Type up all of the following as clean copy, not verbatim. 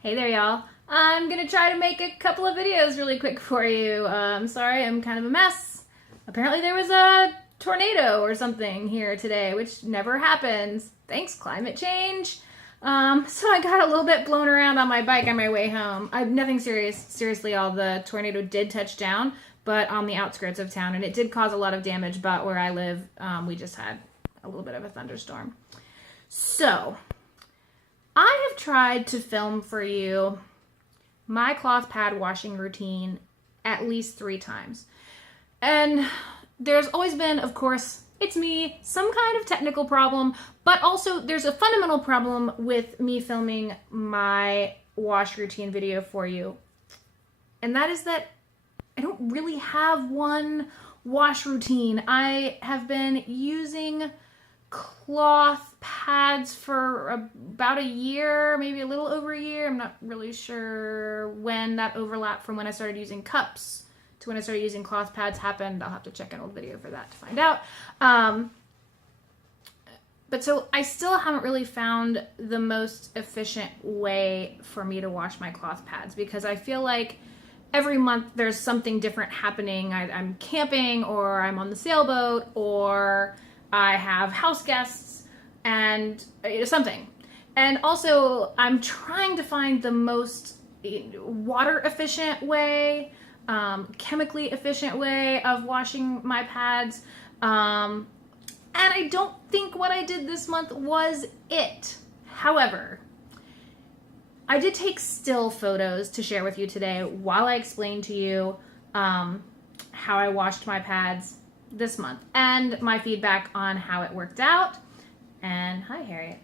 Hey there, y'all. I'm gonna try to make a couple of videos really quick for you. Sorry, I'm kind of a mess. Apparently there was a tornado or something here today, which never happens. Thanks, climate change. So I got a little bit blown around on my bike on my way home. I've nothing serious. Seriously, all the tornado did touch down, but on the outskirts of town, and it did cause a lot of damage. But where I live, we just had a little bit of a thunderstorm. So I have tried to film for you my cloth pad washing routine at least 3 times. And there's always been, of course, it's me, some kind of technical problem, but also there's a fundamental problem with me filming my wash routine video for you. And that is that I don't really have one wash routine. I have been using cloth pads for about a year, maybe a little over a year. I'm not really sure when that overlap from when I started using cups to when I started using cloth pads happened. I'll have to check an old video for that to find out. But so I still haven't really found the most efficient way for me to wash my cloth pads, because I feel like every month there's something different happening. I'm camping, or I'm on the sailboat, or I have house guests, and something. And also, I'm trying to find the most water efficient way, chemically efficient way of washing my pads. And I don't think what I did this month was it. However, I did take still photos to share with you today while I explained to you how I washed my pads this month and my feedback on how it worked out. And hi, Harriet.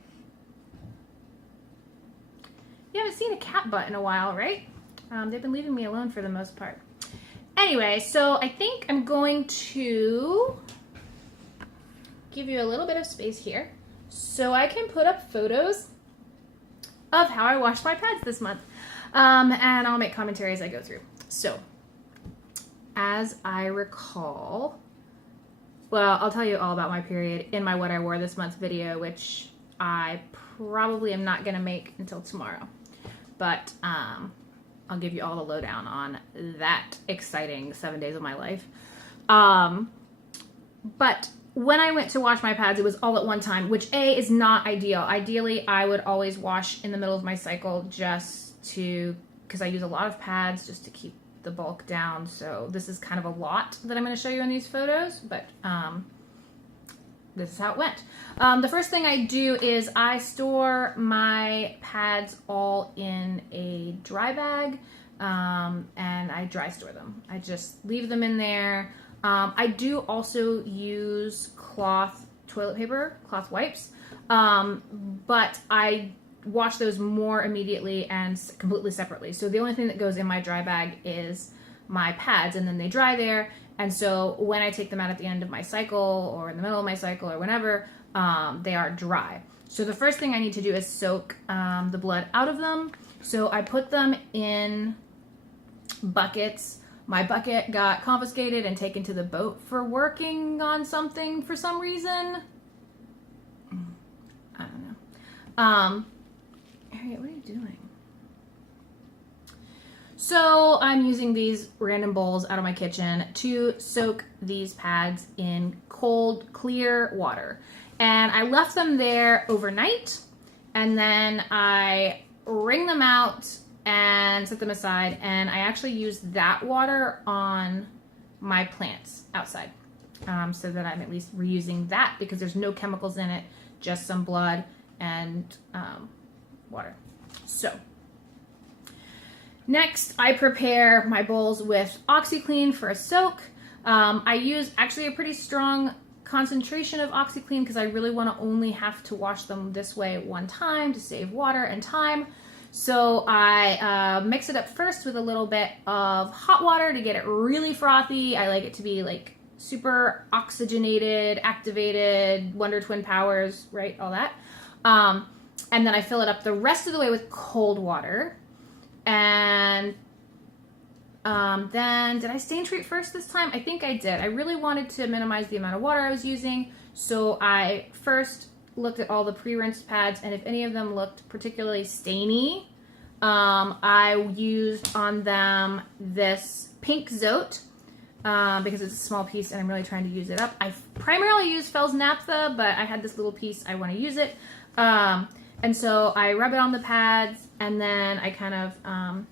You haven't seen a cat butt in a while, right? They've been leaving me alone for the most part. Anyway, so I think I'm going to give you a little bit of space here so I can put up photos of how I washed my pads this month. And I'll make commentary as I go through. So, as I recall, well, I'll tell you all about my period in my What I Wore This Month video, which I probably am not going to make until tomorrow. But I'll give you all the lowdown on that exciting 7 days of my life. But when I went to wash my pads, it was all at one time, which A, is not ideal. Ideally, I would always wash in the middle of my cycle because I use a lot of pads just to keep the bulk down. So this is kind of a lot that I'm going to show you in these photos, but this is how it went. The first thing I do is I store my pads all in a dry bag, and I dry store them. I just leave them in there. I do also use cloth toilet paper, cloth wipes, but I wash those more immediately and completely separately. So the only thing that goes in my dry bag is my pads, and then they dry there. And so when I take them out at the end of my cycle or in the middle of my cycle or whenever, they are dry. So the first thing I need to do is soak the blood out of them. So I put them in buckets. My bucket got confiscated and taken to the boat for working on something for some reason. I don't know. Harriet, what are you doing? So I'm using these random bowls out of my kitchen to soak these pads in cold, clear water. And I left them there overnight, and then I wring them out and set them aside, and I actually use that water on my plants outside, so that I'm at least reusing that, because there's no chemicals in it, just some blood and water. So next, I prepare my bowls with OxiClean for a soak. I use actually a pretty strong concentration of OxiClean because I really want to only have to wash them this way one time to save water and time. So I mix it up first with a little bit of hot water to get it really frothy. I like it to be like super oxygenated, activated, Wonder Twin powers, right? All that. And then I fill it up the rest of the way with cold water. And then, did I stain treat first this time? I think I did. I really wanted to minimize the amount of water I was using. So I first looked at all the pre-rinsed pads, and if any of them looked particularly stainy, I used on them this pink Zote because it's a small piece and I'm really trying to use it up. I primarily use Fels Naphtha, but I had this little piece, I want to use it. And so I rub it on the pads, and then I kind of,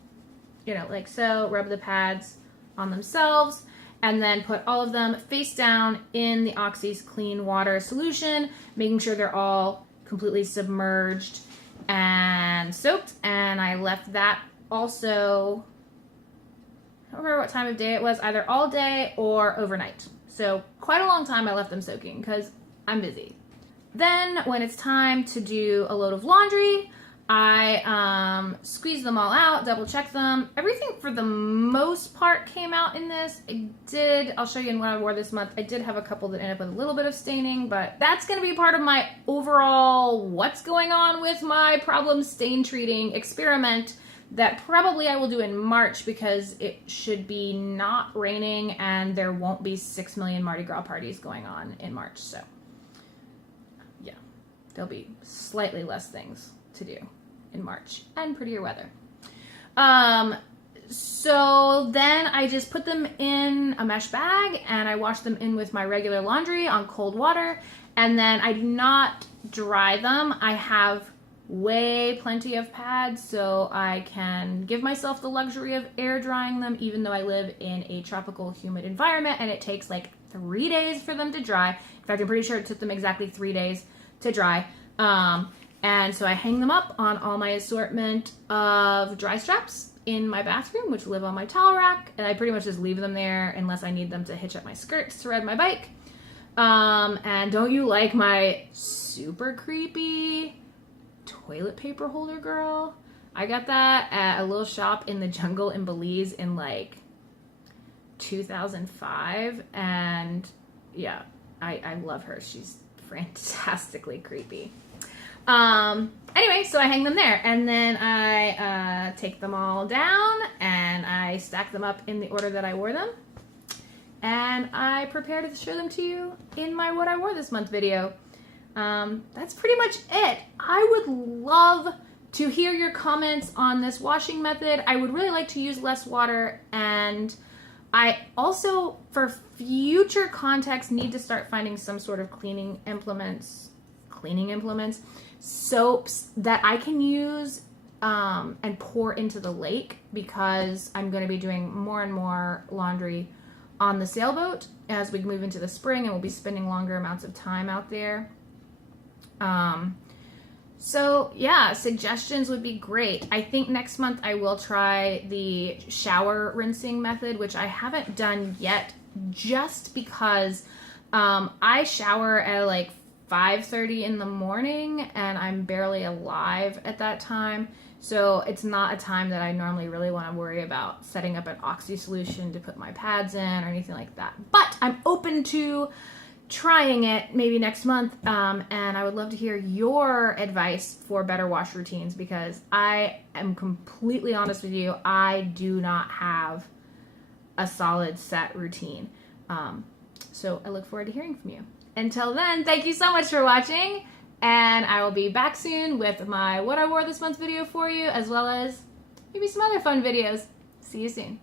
you know, like so, rub the pads on themselves, and then put all of them face down in the Oxy's clean water solution, making sure they're all completely submerged and soaked. And I left that also, I don't remember what time of day it was, either all day or overnight. So quite a long time I left them soaking because I'm busy. Then when it's time to do a load of laundry, I squeeze them all out, double check them. Everything for the most part came out in this. I'll show you in what I wore this month. I did have a couple that ended up with a little bit of staining, but that's gonna be part of my overall what's going on with my problem stain treating experiment that probably I will do in March because it should be not raining and there won't be 6 million Mardi Gras parties going on in March. So yeah, there'll be slightly less things to do in March and prettier weather. So then I just put them in a mesh bag and I wash them in with my regular laundry on cold water, and then I do not dry them. I have plenty of pads, so I can give myself the luxury of air drying them, even though I live in a tropical humid environment and it takes like 3 days for them to dry. In fact, I'm pretty sure it took them exactly 3 days to dry. And so I hang them up on all my assortment of dry straps in my bathroom, which live on my towel rack, and I pretty much just leave them there unless I need them to hitch up my skirts to ride my bike. And don't you like my super creepy toilet paper holder, girl? I got that at a little shop in the jungle in Belize in like 2005, and yeah, I love her. She's fantastically creepy. Anyway, so I hang them there, and then I take them all down and I stack them up in the order that I wore them, and I prepare to show them to you in my what I wore this month video. That's pretty much it. I would love to hear your comments on this washing method. I would really like to use less water, and I also, for future context, need to start finding some sort of cleaning implements, soaps that I can use and pour into the lake, because I'm going to be doing more and more laundry on the sailboat as we move into the spring, and we'll be spending longer amounts of time out there. So yeah, suggestions would be great. I think next month I will try the shower rinsing method, which I haven't done yet, just because I shower at like 5:30 in the morning and I'm barely alive at that time. So it's not a time that I normally really want to worry about setting up an Oxy solution to put my pads in or anything like that. But I'm open to trying it maybe next month, and I would love to hear your advice for better wash routines, because I am completely honest with you, I do not have a solid set routine. So I look forward to hearing from you. Until then, thank you so much for watching, and I will be back soon with my what I wore this month video for you, as well as maybe some other fun videos. See you soon.